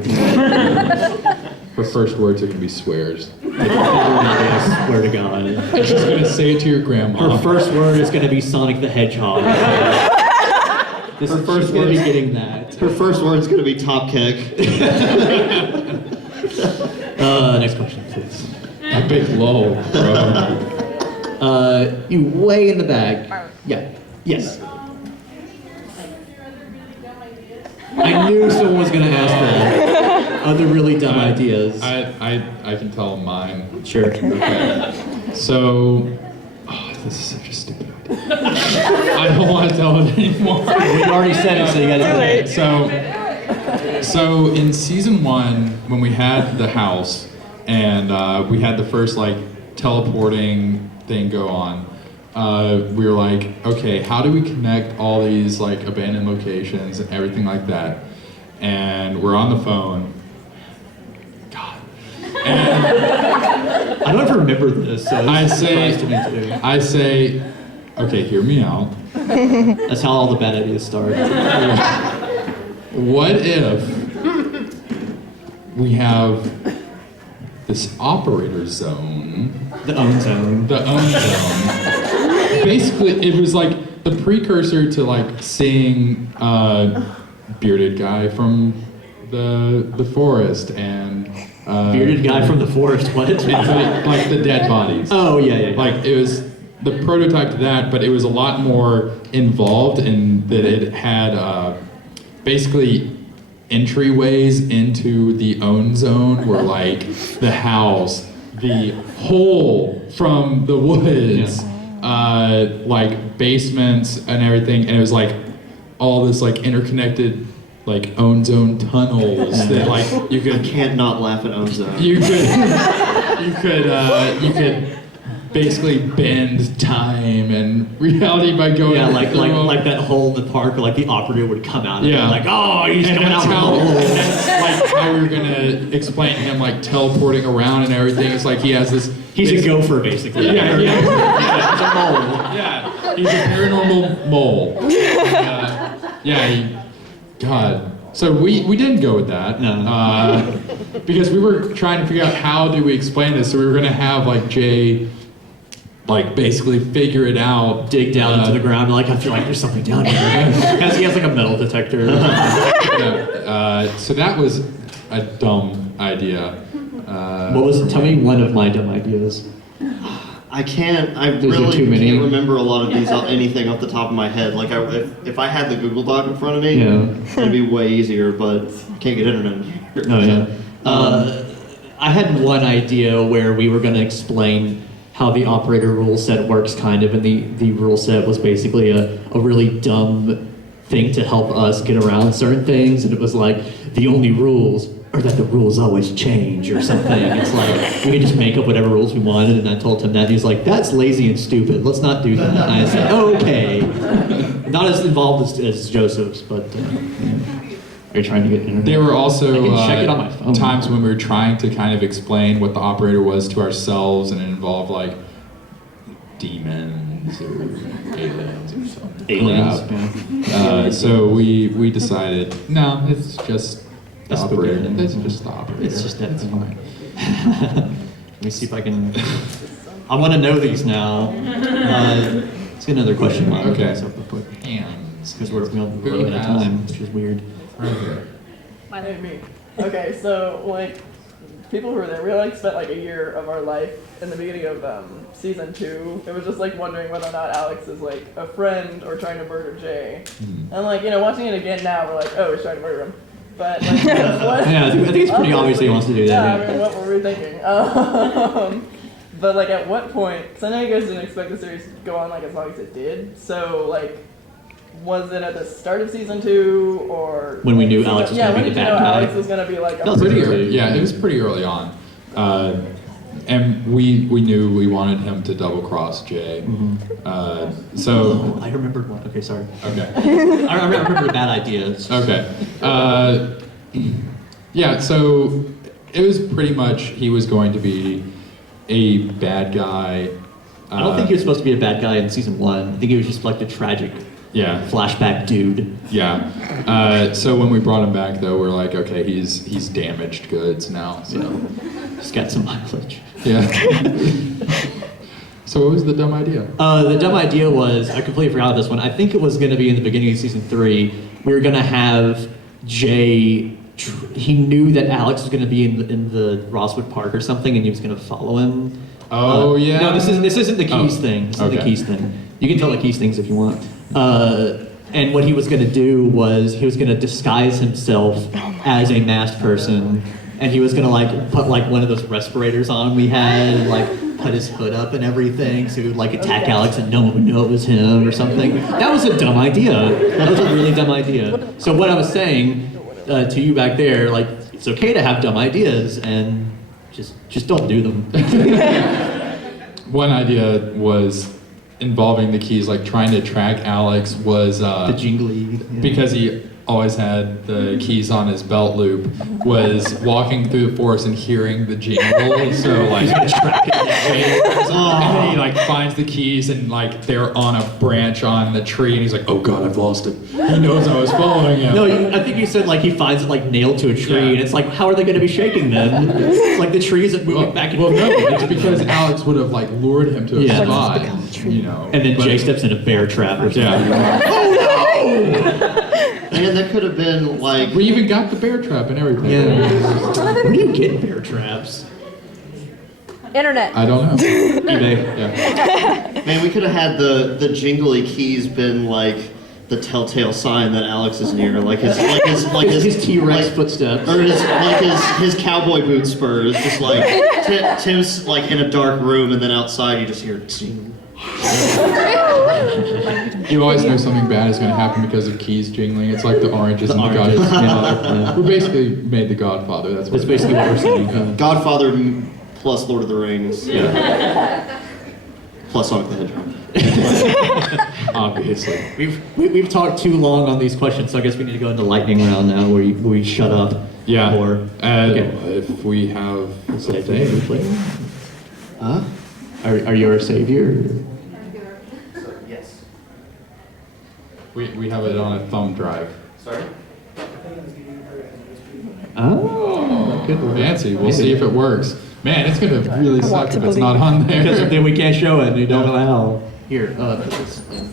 Her first words are gonna be swears. I swear to God. And she's gonna say it to your grandma. Her first word is gonna be Sonic the Hedgehog. She's gonna be getting that. Her first word's gonna be top kick. Next question, please. Epic lull, bro. You way in the bag. Yeah. Yes. I knew someone was gonna ask that. Other really dumb ideas. I can tell mine. Sure. Okay. So, this is such a stupid idea. I don't want to tell it anymore. We already said it, so you gotta do it. So in season 1, when we had the house and we had the first like teleporting thing go on, we were like, okay, how do we connect all these like abandoned locations and everything like that? And we're on the phone. God. And I don't ever remember this, so I it's a surprise to me too. I say, okay, hear me out. That's how all the bad ideas start. What if we have this operator zone? The own zone. The own zone. Basically, it was like the precursor to like seeing bearded guy from the forest and Bearded guy from the forest, what? It's like the dead bodies. Oh, yeah. Like it was the prototype to that, but it was a lot more involved in that it had basically entryways into the own zone were like the house, the hole from the woods, like basements and everything, and it was like all this like interconnected like own zone tunnels that like you could. I can't not laugh at own zone. You could basically bend time and reality by going. like that hole in the park where like the operative would come out. Yeah. Like, oh, he's And coming out that's from how, the hole. and that's like how we were gonna explain him like teleporting around and everything. It's like he has this. He's a gopher, basically. Yeah, It's a mole. Yeah, he's a paranormal mole. God. So we didn't go with that. No. Because we were trying to figure out how do we explain this. So we were gonna have like Jay like basically figure it out. Dig down into the ground, like I feel like there's something down here. Because he has like a metal detector. So that was a dumb idea. Tell me one of my dumb ideas. I Those are really too many. can't remember a lot of these, anything off the top of my head. Like, if I had the Google Doc in front of me, it'd be way easier, but I can't get internet here. Oh, yeah. I had one idea where we were going to explain how the operator rule set works, kind of, and the rule set was basically a really dumb thing to help us get around certain things, and it was like, the only rules are that the rules always change or something. It's like, we could just make up whatever rules we wanted, and I told him that, and he was like, that's lazy and stupid, let's not do that. And I said, okay. Not as involved as Joseph's, but are you trying to get internet? There were also I can check it on my phone. times when we were trying to kind of explain what the operator was to ourselves, and it involved like demons or aliens or something. Aliens, So we decided, no, it's just the That's operator. spaghetti. It's just the operator. It's just that. It's fine. Let me see if I can. I want to know these now. Let's get another question mark. Okay. So real quick. Hands. Because we're Who running out of has- time, which is weird. Right here. Hey, me. Okay, so like people who were there, we like spent like a year of our life in the beginning of season 2. It was just like wondering whether or not Alex is like a friend or trying to murder Jay. And like, you know, watching it again now, we're like, oh, he's trying to murder him. But like, what? Yeah, I think it's pretty obvious he wants to do that. Yeah, I mean, what were we thinking? But like, at what point? Because I know you guys didn't expect the series to go on like as long as it did. So like, was it at the start of season 2 or When we knew season- Alex was yeah, gonna when be the did you bad know guy? Alex was gonna be like a Pretty murderer? early. Yeah, it was pretty early on. And we knew we wanted him to double cross Jay. So I remembered one. Okay, sorry. Okay. I remember a bad idea. Okay. Yeah, so it was pretty much he was going to be a bad guy. I don't think he was supposed to be a bad guy in season 1. I think he was just like the tragic flashback dude. Yeah. So when we brought him back, though, we're like, okay, he's damaged goods now. So he's got some mileage. Yeah. So what was the dumb idea? The dumb idea was, I completely forgot this one. I think it was going to be in the beginning of season 3. We were going to have Jay. He knew that Alex was going to be in the Rosewood Park or something, and he was going to follow him. Oh yeah. No, this isn't the Keys thing. This isn't the okay. Keys thing. You can tell the Keys things if you want. And what he was going to do was he was going to disguise himself as a masked person, and he was going to like put like one of those respirators on we had, and like put his hood up and everything, so he would like attack Alex and no one would know it was him or something. That was a dumb idea. That was a really dumb idea. So what I was saying to you back there, like, it's okay to have dumb ideas and just don't do them. One idea was involving the Keys, like trying to track Alex was the jingly, because he always had the keys on his belt loop, was walking through the forest and hearing the jingle, so like track it and then he like finds the keys and like they're on a branch on the tree and he's like, oh god, I've lost it. He knows I was following him. No, I think you said like he finds it like nailed to a tree, and it's like, how are they going to be shaking then? It's like the trees are moving back and forth. Well, no, it's because Alex would have like lured him to a spot, you know. And then Jay steps in a bear trap or something. And that could have been like. We even got the bear trap and everything. Yeah. Where do you get bear traps? Internet. I don't know. eBay. Yeah. Man, we could have had the jingly keys been like the telltale sign that Alex is near, like his T-Rex footsteps, or his cowboy boot spurs. Just like Tim's like in a dark room, and then outside you just hear. You always know something bad is going to happen because of keys jingling. It's like the oranges and the oranges, Godfather. yeah. We basically made the Godfather. That's basically what we're saying. Yeah. Godfather plus Lord of the Rings. Yeah. Plus Sonic the Hedgehog. Obviously. We've talked too long on these questions, so I guess we need to go into lightning round now, where we shut up. Yeah. Or if we have something. Huh? Are you our savior? Yes. We have it on a thumb drive. Sorry? Oh, good. Fancy. We'll see if it works. Man, it's gonna really suck if it's not on Because there. then we can't show it, and we don't know how. Here, put this in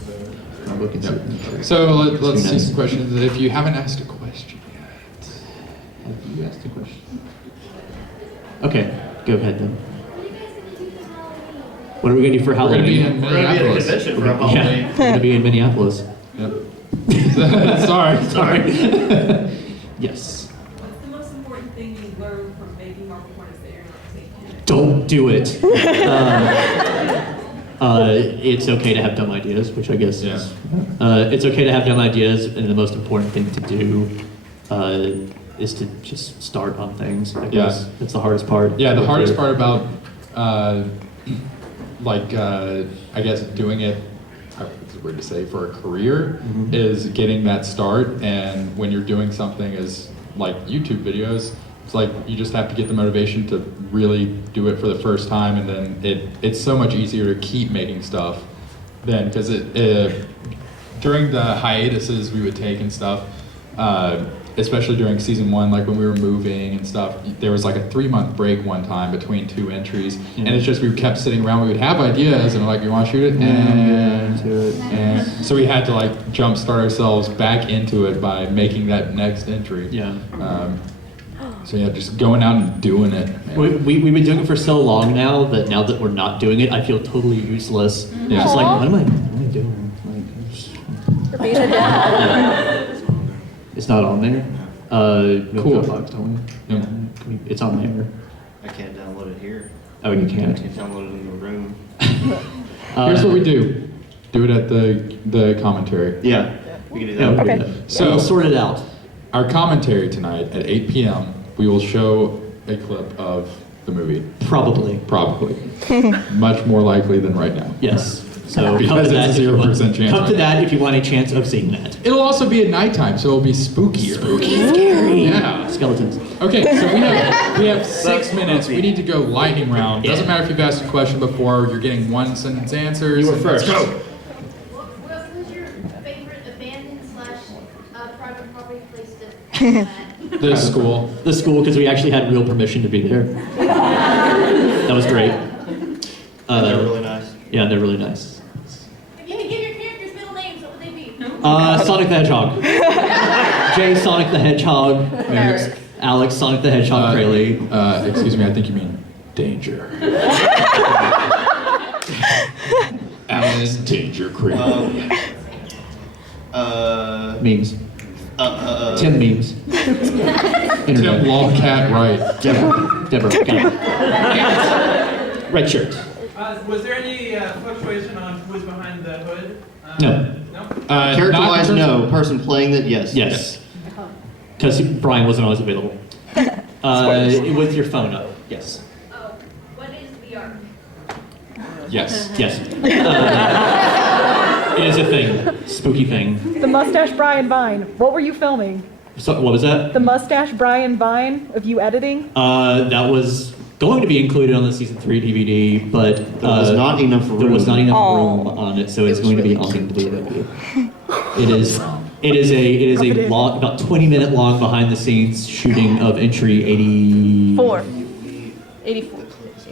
the book and see. So let's see Nice. some questions. If you haven't asked a question yet, Have you asked a question? Okay, go ahead then. What are we gonna do for we're Halloween? gonna be in We're gonna be at a Minneapolis. convention for Yeah, Halloween. we're gonna be in Minneapolis. Yep. Sorry. Sorry. Yes. What's the most important thing you learned from making Marble Hornets that you're not taking? Don't do it. It's okay to have dumb ideas, which I guess is. It's okay to have dumb ideas, and the most important thing to do is to just start on things. I guess that's the hardest part. Yeah, the hardest part about, I guess doing it, it's weird to say, for a career, is getting that start. And when you're doing something as like YouTube videos, it's like you just have to get the motivation to really do it for the first time, and then it's so much easier to keep making stuff then, because during the hiatuses we would take and stuff, especially during season 1, like when we were moving and stuff, there was like a 3-month break one time between 2 entries, and it's just we kept sitting around. We would have ideas and like, you want to shoot it, and so we had to like jumpstart ourselves back into it by making that next entry. Yeah. So yeah, just going out and doing it. We've been doing it for so long now that we're not doing it, I feel totally useless. Yeah. Just like, what am I doing? Like, You're being a dad. it's not on there. Cool. Dropbox, don't we? It's on there. I can't download it here. Oh, you I can't. can download it in the room. Here's what we do. Do it at the commentary. Yeah, we can do Yeah, that. we'll do Okay. that. So- We'll sort it out. Our commentary tonight at 8 p.m. we will show a clip of the movie. Probably. Probably. Much more likely than right now. Yes. So Because come to that it's a if you want- 0% chance Come to right that if you want a chance of seeing that. It'll also be at nighttime, so it'll be spookier. Scary. Yeah. Skeletons. Okay, so we have 6 minutes. We need to go lightning round. Doesn't matter if you've asked a question before. You're getting 1-sentence answers. You were first. Let's go. What was your favorite abandoned / private property place to film at? The school. The school, because we actually had real permission to be there. That was great. They're really nice. Yeah, they're really nice. If you could give your characters middle names, what would they be? Sonic the Hedgehog. Jay Sonic the Hedgehog. Eric. Alex Sonic the Hedgehog Crayley. Excuse me, I think you mean danger. Alan Danger Creek. Memes. Tim memes. Tim Longcat Wright. Deborah. Got it. Red shirt. Was there any fluctuation on who was behind the hood? No. No? Character-wise, no. Person playing that, yes. Yes. Because Brian wasn't always available. With your phone up. Yes. Oh, what is VR? Yes. Yes. It is a thing. Spooky thing. The Mustache Brian Vine. What were you filming? So, what was that? The Mustache Brian Vine of you editing? That was going to be included on the season 3 DVD, but There was not enough room. There was not enough room on it, so it's going to be on the DVD. It is a long, about 20-minute long behind the scenes shooting of entry 84. 84.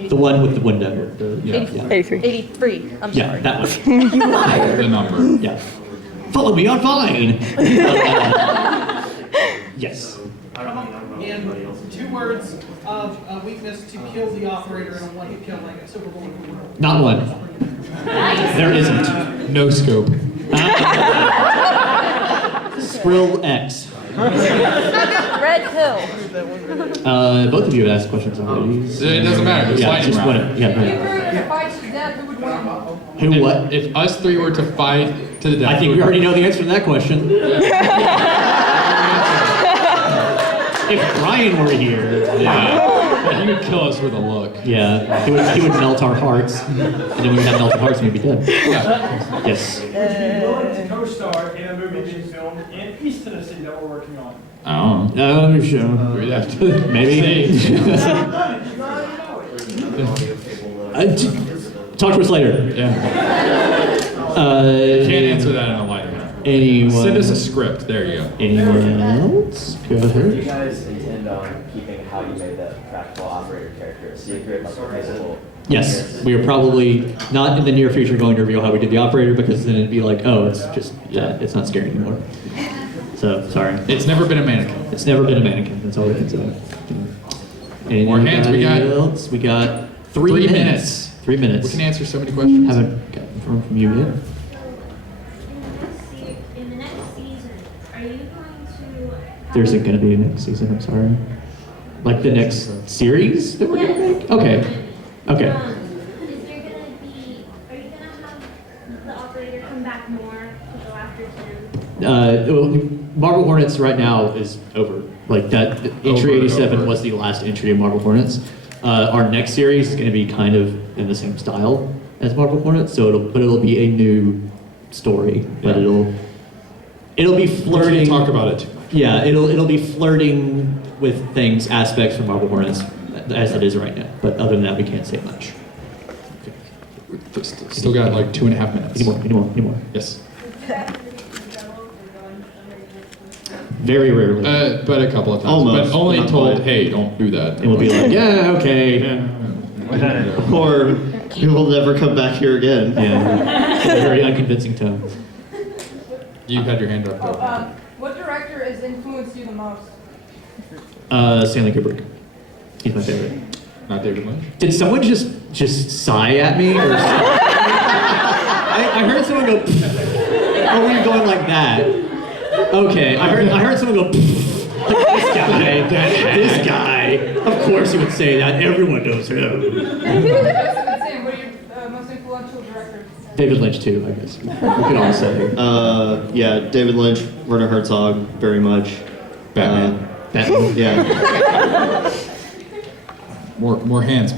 The one with the window. 83. 83. I'm Yeah, sorry. that one. You liar. The number. Yeah. Follow me on Vine. Yes. And 2 words of weakness to kill the operator in a one-hit kill like a Super Bowl. Not one. There isn't. No scope. Skrill X. Red Pill. Both of you have asked questions already. It doesn't matter. It's Yeah, lightning just round. whatever. Yeah, If right. you were to fight to death, who would win? Who what? If us 3 were to fight to the death, I think we already know the answer to that question. If Brian were here, yeah, he would kill us with a look. yeah, he would melt our hearts, and then we would have melted hearts and we'd be dead. Yeah. Yes. You're willing to co-star in a movie being filmed in East Tennessee that we're working on. Oh. Sure. We'd have to Maybe. Talk to us later. Yeah. Uh, Can't answer that in a lightning round. Anyone? Send us a script. There you go. Anyone else? Go Do you ahead. guys intend on keeping how you made the practical operator character a secret, like a physical? Yes, we are probably not in the near future going to reveal how we did the operator because then it'd be like, oh, it's just, it's not scary anymore. So, sorry. It's never been a mannequin. It's never been a mannequin. That's all we can say. More hands we got. Else? We got 3 minutes. 3 minutes. We can answer so many questions. Haven't gotten from you yet. In the next season, are you going to? There isn't going to be a next season, I'm sorry. Like the next series that we're going to make? Okay. Okay. Is there going to be? Are you going to have the operator come back more to go after Tim? Well, Marble Hornets right now is over. Like that, entry 87 was the last entry of Marble Hornets. Our next series is going to be kind of in the same style as Marble Hornets, so it'll be a new story, but it'll be flirting. Let's not talk about it too much. Yeah, it'll be flirting with things, aspects from Marble Hornets as it is right now. But other than that, we can't say much. Still got like 2.5 minutes. Any more. Yes. Very rarely. But a couple of times. Almost, But only not told, quite. hey, don't do that. And we'll be like, yeah, okay. Or you'll never come back here again. Yeah. Very unconvincing tone. You had your hand up. Oh, what director has influenced you the most? Stanley Kubrick. He's my favorite. Not David Lynch? Did someone just sigh at me? Or I heard someone go. Oh, were you going like that? Okay, I heard someone go. Like, this guy, this guy. Of course he would say that. Everyone knows him. Sam, what are your most influential directors? David Lynch too, I guess. We can all say. Yeah, David Lynch, Werner Herzog, very much. Batman. Batman. Yeah. More hands.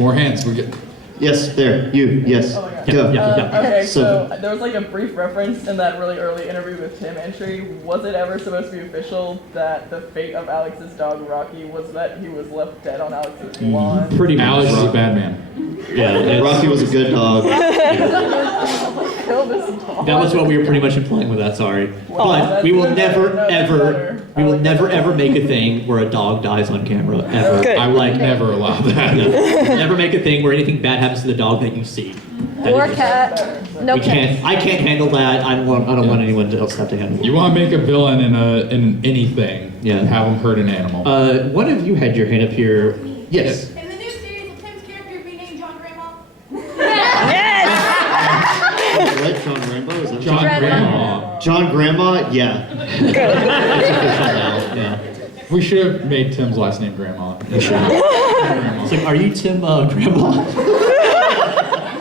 We get. Yes, there. You. Yes. Oh my God. Go. Okay, So- so there was like a brief reference in that really early interview with Tim Entry. Was it ever supposed to be official that the fate of Alex's dog Rocky was that he was left dead on Alex's lawn? Pretty much. Alex is a bad man. Yeah. Rocky was a good dog. Kill this dog. That was what we were pretty much implying with that, sorry. Wow, But that's we will even never, better. No, that's ever, better. we will never, ever make a thing where a dog dies on camera, ever. Good. I would never allow that. No. Never make a thing where anything bad happens to the dog that you see. That Or is- cat. No we cat. can't. I can't handle that. I don't want anyone else to have to handle it. You want to make a villain in anything? Yeah. Have him hurt an animal. One of you had your hand up here. Yes. In the new series, will Tim's character be named John Grandma? Right, John Rambo? Is that John Grandma. John Grandma? Yeah. That's official now. Yeah. We should have made Tim's last name Grandma. It's like, are you Tim Grandma?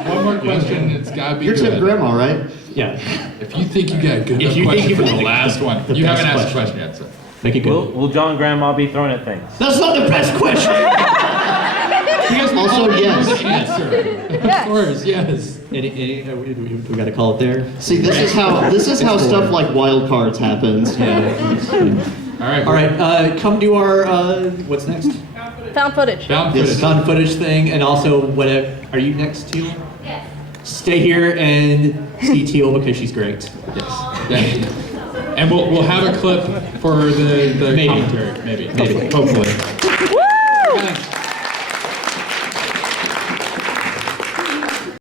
One more question. It's got to be You're good. Tim Grandma, right? Yeah. If you think you got a good If enough you think question you for got the last one, the you haven't best asked a question yet. So. Make it good. Will John Grandma be thrown at things? That's not the best question. Also, yes. The answer. Of course, yes. We got to call it there. See, this is how stuff like wild cards happens. All right. All right. Come to our what's next? Found footage. Found Yes. footage. Found footage thing, and also whatever. Are you next, Teal? Yes. Stay here and see Teal because she's great. Yeah. And we'll have a clip for the Maybe. commentary. Maybe. Hopefully.